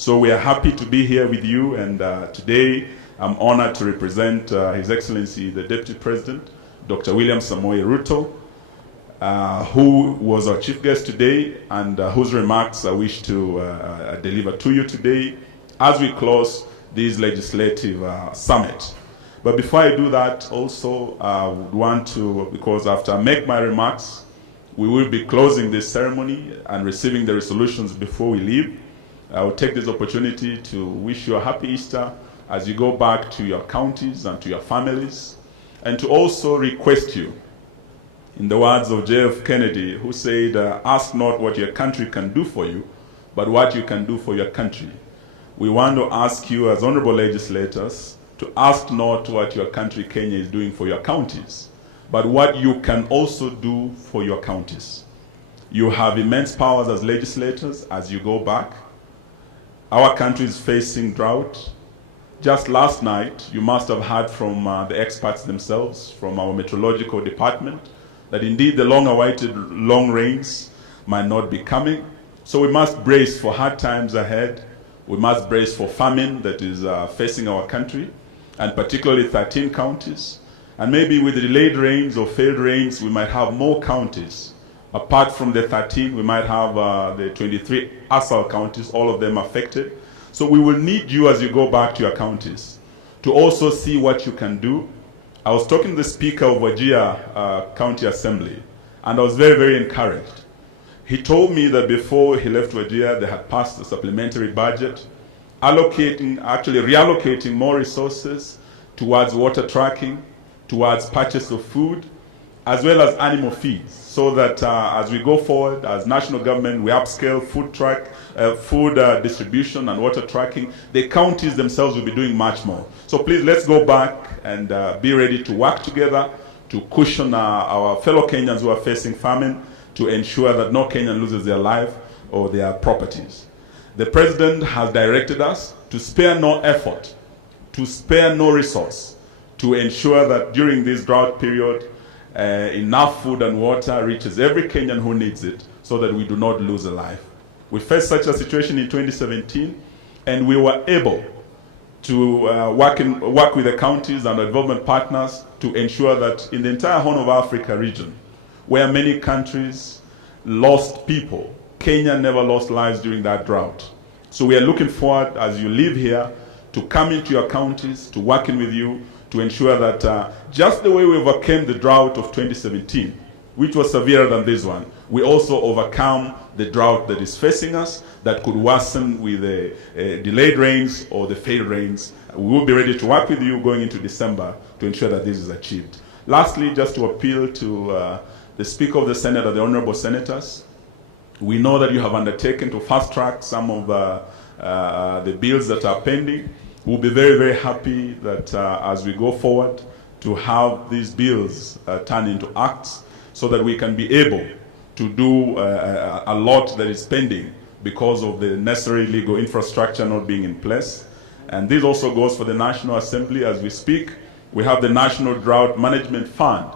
So we are happy to be here with you, and today I'm honored to represent His Excellency the Deputy President, Dr.William Ruto, who was our chief guest today, and whose remarks I wish to deliver to you today as we close this legislative summit. But before I do that, also I would want to, because after I make my remarks, we will be closing this ceremony and receiving the resolutions before we leave. I will take this opportunity to wish you a happy Easter as you go back to your counties and to your families, and to also request you, in the words of J.F. Kennedy, who said, ask not what your country can do for you, but what you can do for your country. We want to ask you as honorable legislators to ask not what your country, Kenya, is doing for your counties, but what you can also do for your counties. You have immense powers as legislators as you go back. Our country is facing drought. Just last night, you must have heard from the experts themselves, from our meteorological department, that indeed the long-awaited long rains might not be coming. So we must brace for hard times ahead. We must brace for famine that is facing our country, and particularly 13 counties. And maybe with the delayed rains or failed rains, we might have more counties. Apart from the 13, we might have the 23 ASAL counties, all of them affected. So we will need you as you go back to your counties to also see what you can do. I was talking to the Speaker of Wajir County Assembly, and I was very, very encouraged. He told me that before he left Wajir, they had passed a supplementary budget, actually reallocating more resources towards water tracking, towards purchase of food, as well as animal feeds, so that as we go forward, as national government, we upscale food distribution and water tracking. The counties themselves will be doing much more. So please, let's go back and be ready to work together to cushion our fellow Kenyans who are facing famine, to ensure that no Kenyan loses their life or their properties. The President has directed us to spare no effort, to spare no resource, to ensure that during this drought period, enough food and water reaches every Kenyan who needs it, so that we do not lose a life. We faced such a situation in 2017, and we were able to work with the counties and our development partners to ensure that in the entire Horn of Africa region, where many countries lost people, Kenya never lost lives during that drought. So we are looking forward, as you live here, to come into your counties, to working with you, to ensure that just the way we overcame the drought of 2017, which was severer than this one, we also overcome the drought that is facing us, that could worsen with the delayed rains or the failed rains. We will be ready to work with you going into December to ensure that this is achieved. Lastly, just to appeal to the Speaker of the Senate and the honorable senators, we know that you have undertaken to fast-track some of the bills that are pending. We'll be very, very happy that as we go forward to have these bills turn into acts, so that we can be able to do a lot that is pending because of the necessary legal infrastructure not being in place. And this also goes for the National Assembly. As we speak, we have the National Drought Management Fund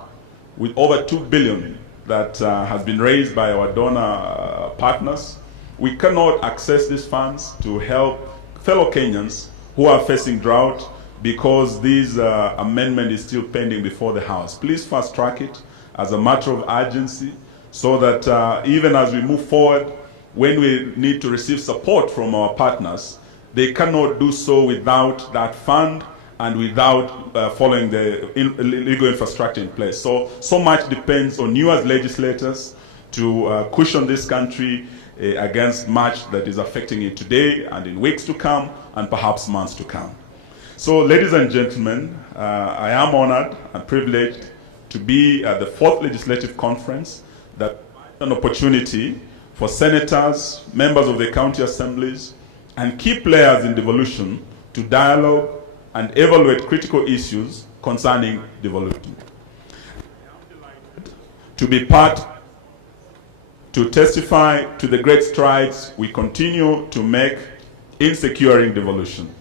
with over 2 billion that has been raised by our donor partners. We cannot access these funds to help fellow Kenyans who are facing drought because this amendment is still pending before the House. Please fast track it as a matter of urgency, so that even as we move forward, when we need to receive support from our partners, they cannot do so without that fund and without following the legal infrastructure in place. So much depends on you as legislators to cushion this country against much that is affecting it today and in weeks to come and perhaps months to come. So, ladies and gentlemen, I am honored and privileged to be at the 4th Legislative Conference that provides an opportunity for senators, members of the county assemblies, and key players in devolution to dialogue and evaluate critical issues concerning devolution. I am delighted to be part to testify to the great strides we continue to make in securing devolution.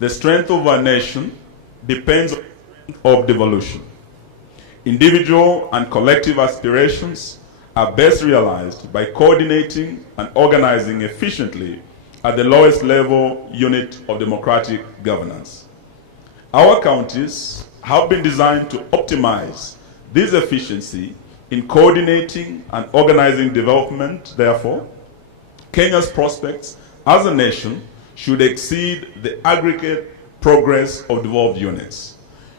The strength of our nation depends on the strength of devolution. Individual and collective aspirations are best realized by coordinating and organizing efficiently at the lowest level unit of democratic governance. Our counties have been designed to optimize this efficiency in coordinating and organizing development. Therefore, Kenya's prospects as a nation should exceed the aggregate progress of devolved units.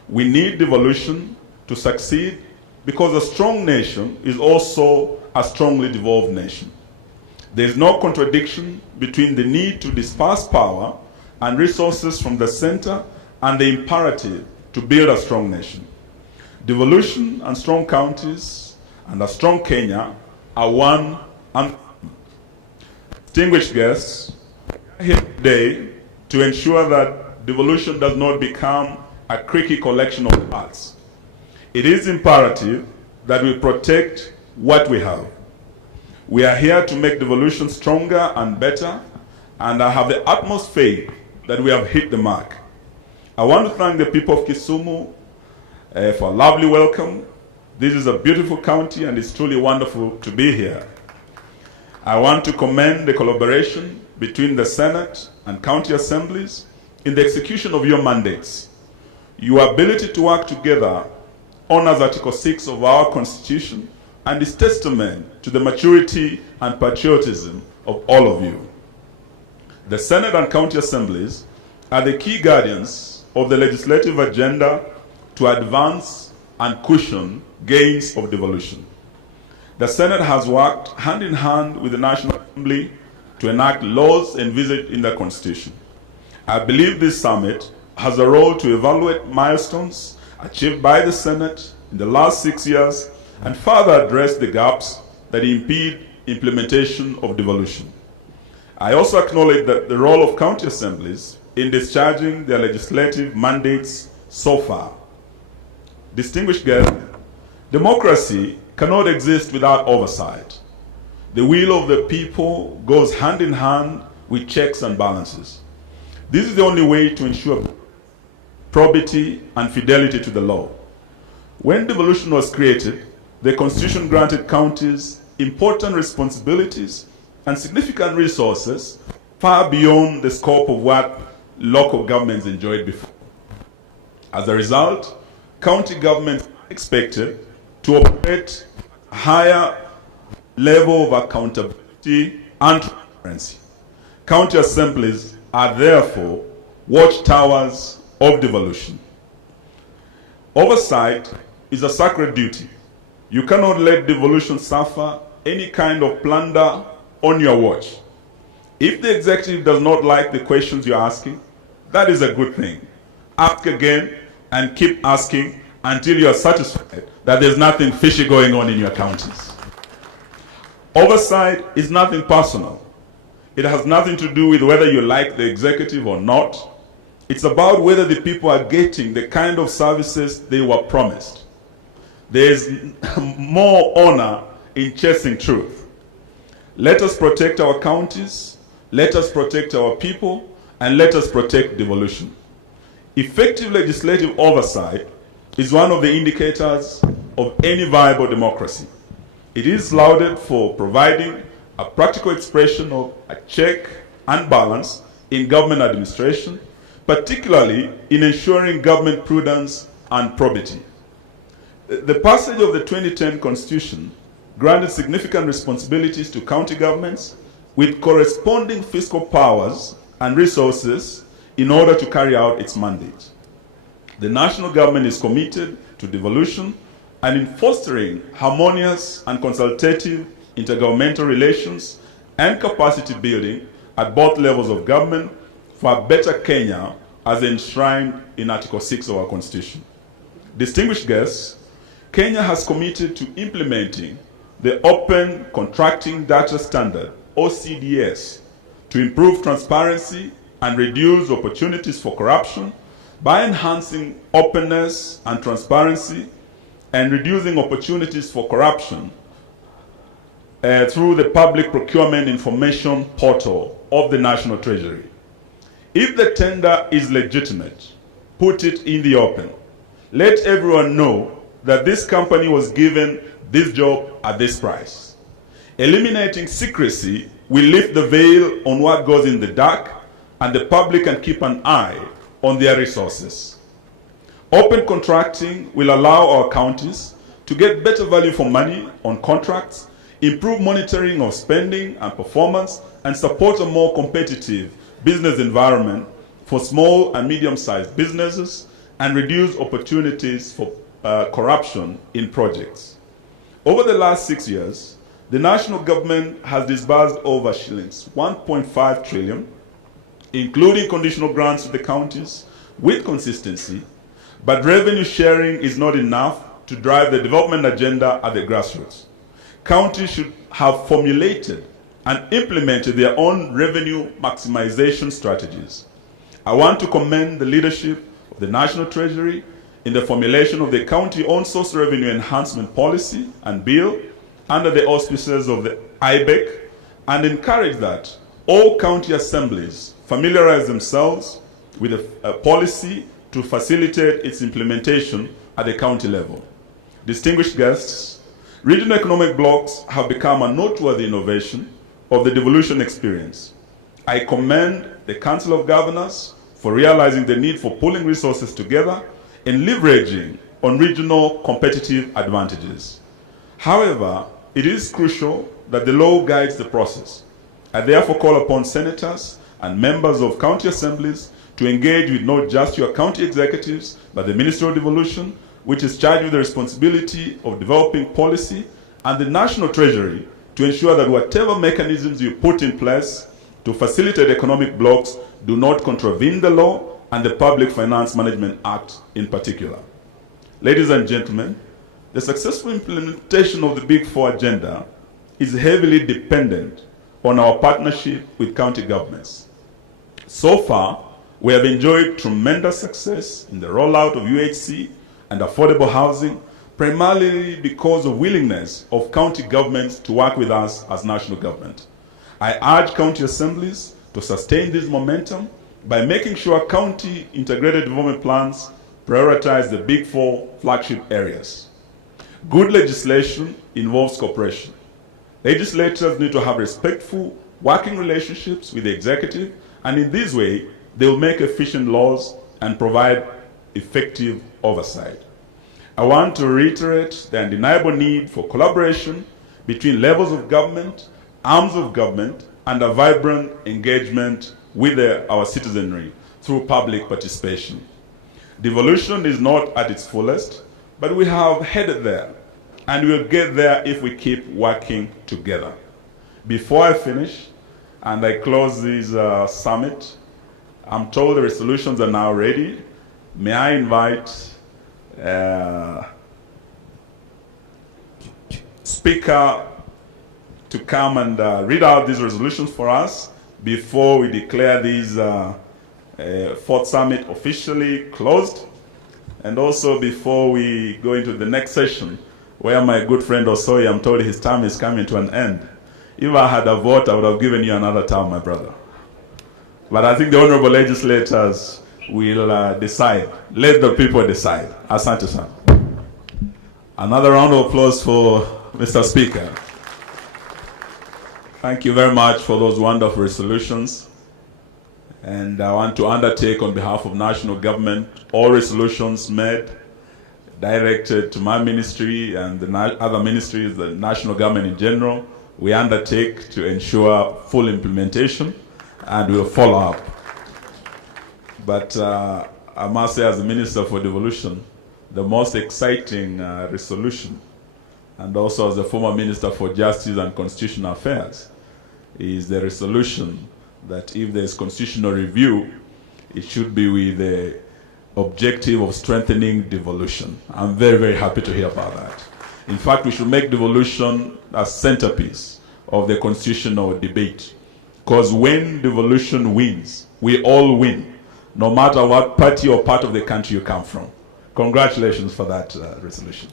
We need devolution to succeed because a strong nation is also a strongly devolved nation. There is no contradiction between the need to disperse power and resources from the center and the imperative to build a strong nation. Devolution and strong counties and a strong Kenya are one and distinguished guests here today to ensure that devolution does not become a creaky collection of parts. It is imperative that we protect what we have. We are here to make devolution stronger and better, and I have the utmost faith that we have hit the mark. I want to thank the people of Kisumu for a lovely welcome. This is a beautiful county and it's truly wonderful to be here. I want to commend the collaboration between the Senate and county assemblies in the execution of your mandates. Your ability to work together honors Article 6 of our Constitution and is testament to the maturity and patriotism of all of you. The Senate and county assemblies are the key guardians of the legislative agenda to advance and cushion gains of devolution. The Senate has worked hand in hand with the National Assembly to enact laws envisaged in the Constitution. I believe this summit has a role to evaluate milestones achieved by the Senate in the last 6 years and further address the gaps that impede implementation of devolution. I also acknowledge that the role of county assemblies in discharging their legislative mandates so far. Distinguished guests, democracy cannot exist without oversight. The will of the people goes hand in hand with checks and balances. This is the only way to ensure probity and fidelity to the law. When devolution was created, the Constitution granted counties important responsibilities and significant resources far beyond the scope of what local governments enjoyed before. As a result, county governments are expected to operate a higher level of accountability and transparency. County assemblies are therefore watchtowers of devolution. Oversight is a sacred duty. You cannot let devolution suffer any kind of plunder on your watch. If the executive does not like the questions you're asking, that is a good thing. Ask again and keep asking until you are satisfied that there's nothing fishy going on in your counties. Oversight is nothing personal. It has nothing to do with whether you like the executive or not. It's about whether the people are getting the kind of services they were promised. There's more honor in chasing truth. Let us protect our counties, let us protect our people, and let us protect devolution. Effective legislative oversight is one of the indicators of any viable democracy. It is lauded for providing a practical expression of a check and balance in government administration, particularly in ensuring government prudence and probity. The passage of the 2010 Constitution granted significant responsibilities to county governments with corresponding fiscal powers and resources in order to carry out its mandate. The national government is committed to devolution and in fostering harmonious and consultative intergovernmental relations and capacity building at both levels of government for a better Kenya as enshrined in Article 6 of our Constitution. Distinguished guests, Kenya has committed to implementing the Open Contracting Data Standard, OCDS, to improve transparency and reduce opportunities for corruption by enhancing openness and transparency and reducing opportunities for corruption through the Public Procurement Information Portal of the National Treasury. If the tender is legitimate, put it in the open. Let everyone know that this company was given this job at this price. Eliminating secrecy we lift the veil on what goes in the dark, and the public can keep an eye on their resources. Open contracting will allow our counties to get better value for money on contracts, improve monitoring of spending and performance, and support a more competitive business environment for small and medium-sized businesses, and reduce opportunities for corruption in projects. Over the last 6 years, the national government has disbursed over shillings 1.5 trillion, including conditional grants to the counties, with consistency, but revenue sharing is not enough to drive the development agenda at the grassroots. Counties should have formulated and implemented their own revenue maximization strategies. I want to commend the leadership of the National Treasury in the formulation of the County-Owned Source Revenue Enhancement Policy and Bill under the auspices of the IBEC, and encourage that all county assemblies familiarize themselves with a policy to facilitate its implementation at the county level. Distinguished guests, regional economic blocks have become a noteworthy innovation of the devolution experience. I commend the Council of Governors for realizing the need for pulling resources together and leveraging on regional competitive advantages. However, it is crucial that the law guides the process. I therefore call upon senators and members of county assemblies to engage with not just your county executives, but the Ministry of Devolution, which is charged with the responsibility of developing policy, and the National Treasury to ensure that whatever mechanisms you put in place to facilitate economic blocks do not contravene the law and the Public Finance Management Act in particular. Ladies and gentlemen, the successful implementation of the Big Four agenda is heavily dependent on our partnership with county governments. So far, we have enjoyed tremendous success in the rollout of UHC and affordable housing, primarily because of willingness of county governments to work with us as national government. I urge county assemblies to sustain this momentum by making sure county integrated development plans prioritize the Big Four flagship areas. Good legislation involves cooperation. Legislators need to have respectful working relationships with the executive, and in this way, they will make efficient laws and provide effective oversight. I want to reiterate the undeniable need for collaboration between levels of government, arms of government, and a vibrant engagement with our citizenry through public participation. Devolution is not at its fullest, but we have headed there, and we'll get there if we keep working together. Before I finish and I close this summit, I'm told the resolutions are now ready. May I invite Speaker to come and read out these resolutions for us before we declare this fourth summit officially closed, and also before we go into the next session, where my good friend Osoy, I'm told his term is coming to an end. If I had a vote, I would have given you another term, my brother. But I think the honorable legislators will decide. Let the people decide. Asante sana. Another round of applause for Mr. Speaker. Thank you very much for those wonderful resolutions. And I want to undertake on behalf of national government, all resolutions made, directed to my ministry and the other ministries, the national government in general, we undertake to ensure full implementation, and we'll follow up. But I must say, as the Minister for Devolution, the most exciting resolution, and also as the former Minister for Justice and Constitutional Affairs, is the resolution that if there's constitutional review, it should be with the objective of strengthening devolution. I'm very, very happy to hear about that. In fact, we should make devolution a centerpiece of the constitutional debate. Because when devolution wins, we all win, no matter what party or part of the country you come from. Congratulations for that resolution.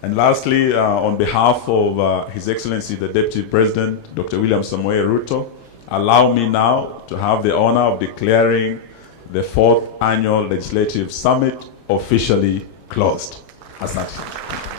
And lastly, on behalf of His Excellency the Deputy President, Dr. William Samoei Ruto, allow me now to have the honor of declaring the fourth annual Legislative Summit officially closed. Asante.